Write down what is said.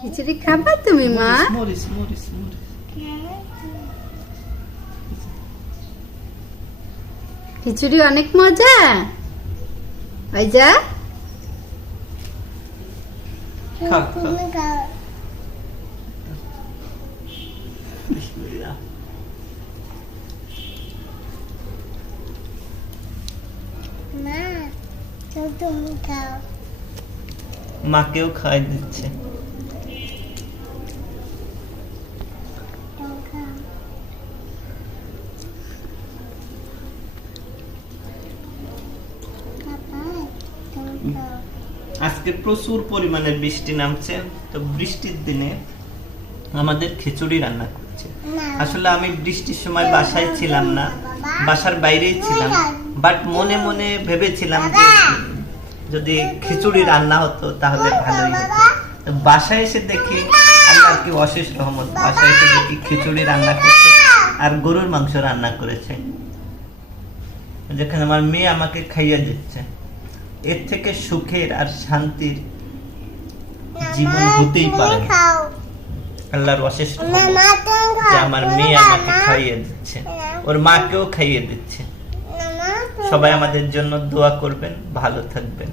খিচুড়ি খাবা তুমি মা? Morris Morris Morris. খিচুড়ি অনেক মজা। ওই যা খা খা। বিসমিল্লাহ। মা তো তুমি খাও। মাকেও খাওয়াই দিচ্ছে। আজকে প্রচুর পরিমাণে বৃষ্টি নামছে, তো বৃষ্টির দিনে আমাদের খিচুড়ি রান্না করছে। আসলে আমি বৃষ্টির সময় বাসায় ছিলাম না, বাসার বাইরেই ছিলাম, বাট মনে মনে ভেবেছিলাম যে যদি খিচুড়ি রান্না হতো তাহলে ভালোই হতো। তো বাসায় এসে দেখি আল্লাহর কি অশেষ রহমত, বাসায় এসে দেখি খিচুড়ি রান্না করছে আর গরুর মাংস রান্না করেছে, যেখানে আমার মেয়ে আমাকে খাইয়ে দিচ্ছে। এর থেকে সুখের আর শান্তির জীবন হতেই পারে না। আল্লাহর অশেষ রহমত যে আমার মেয়ে আমাকে খাইয়ে দিচ্ছে, ওর মাকেও খাইয়ে দিচ্ছে। সবাই আমাদের জন্য দোয়া করবেন, ভালো থাকবেন।